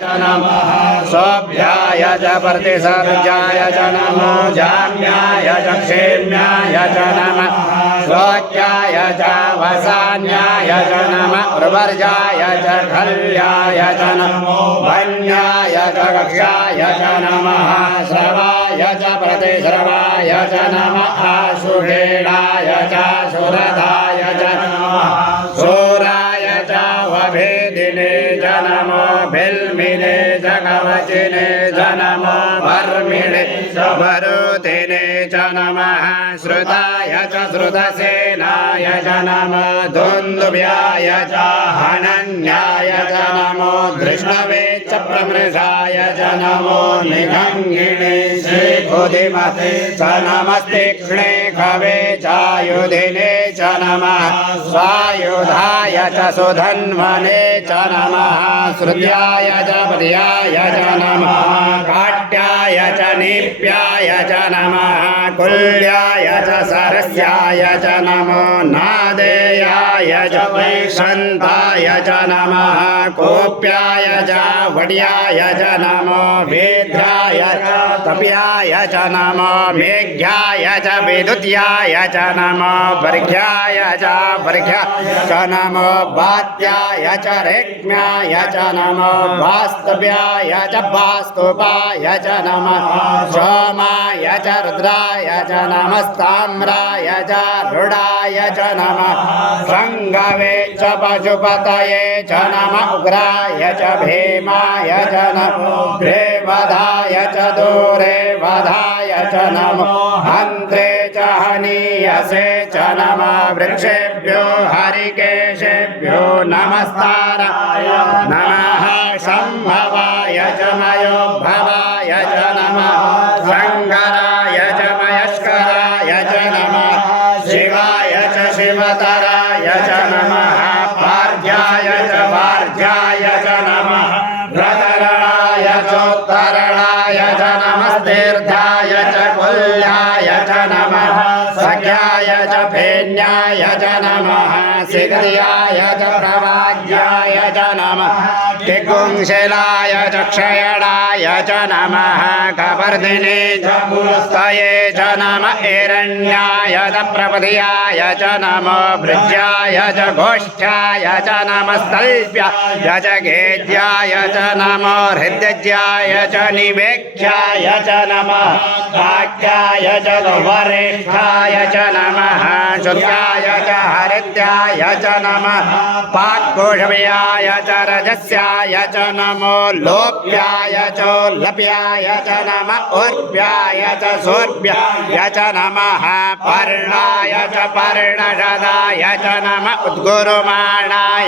नमः सोभ्याय च प्रतिसर्जाय च नमो जाम्याय च क्षेम्याय च नमः स्वज्ञाय च वसान्याय च नमः उर्वर्जाय च खल्याय च नमो वन्याय च कक्षाय च नमः श्रवाय च प्रतिश्रवाय च नमः सुषेणाय च सुरथाय च नमः शूराय च वभेदिने च नमो भिल्मिने च कवचिने च नमो भर्मिणे च भरूतिने च नमः श्रुताय च श्रुतसेनाय च नमः दुन्दुभ्याय च हनन्याय च नमो धृष्णवे च प्रमृषाय च नमो निगङ्गिणे श्रीबुधिमते च नमस्तीक्ष्णे खवे चायुधिने च नमः स्वायुधाय च सुधन्वने च नमः श्रुत्याय च पद्याय च नमः काट्याय च नीप्याय च नमः कुल्याय च सरस्याय च नमो नादेयाय च वैशन्ताय च नमः कोप्याय च वड्याय च नमो वेद्याय च तप्याय च नमो मेघ्याय च विद्युत्याय च नमो वर्घ्याय च वर्घ्याय च नमो वात्याय च रेक्म्याय च नमो वास्तव्याय च वास्तुपाय च नमः सोमाय च रुद्राय च नमस्ताम्राय च रुडाय च नमः शृङ्गवे च पशुपतये च नमः उग्राय च भीमाय च नमो वधाय च दूरे वधाय च नमो हन्त्रे च हनीयसे च नमः वृक्षेभ्यो हरिकेशेभ्यो नमस्ताराय नमः सम्भवाय च मयोद्भवाय च नमः शङ्कराय च मयस्कराय च नमः शिवाय च शिवतराय च नमः पार्ध्याय च वार्ध्याय च नमः प्रतरणाय चोत्तरणाय च नमस्तीर्थाय च कुल्याय च नमः सख्याय च फेन्याय च नमः सिगद्याय च प्रवाद्याय च नमः दिग्गुंशिलाय च क्षयणाय च नमः कवर्धिने च पुरस्तये च नमः हिरण्याय च प्रपदयाय च नमो भृज्याय च गोष्ठ्याय च नमस्तल्प्याय च गेद्याय च नमो हृद्यज्याय च निवेक्ष्याय च नमः काक्याय च वरिष्ठाय च नमः शुद्धाय च हरिद्याय च नमः पाक्कोषव्याय च रजस्याय च नमो लोप्याय च लप्याय च नमः ऊर्व्याय च सूर्व्याय च नमः पर्णाय च पर्णशदाय च नमः उद्गुरुमाणाय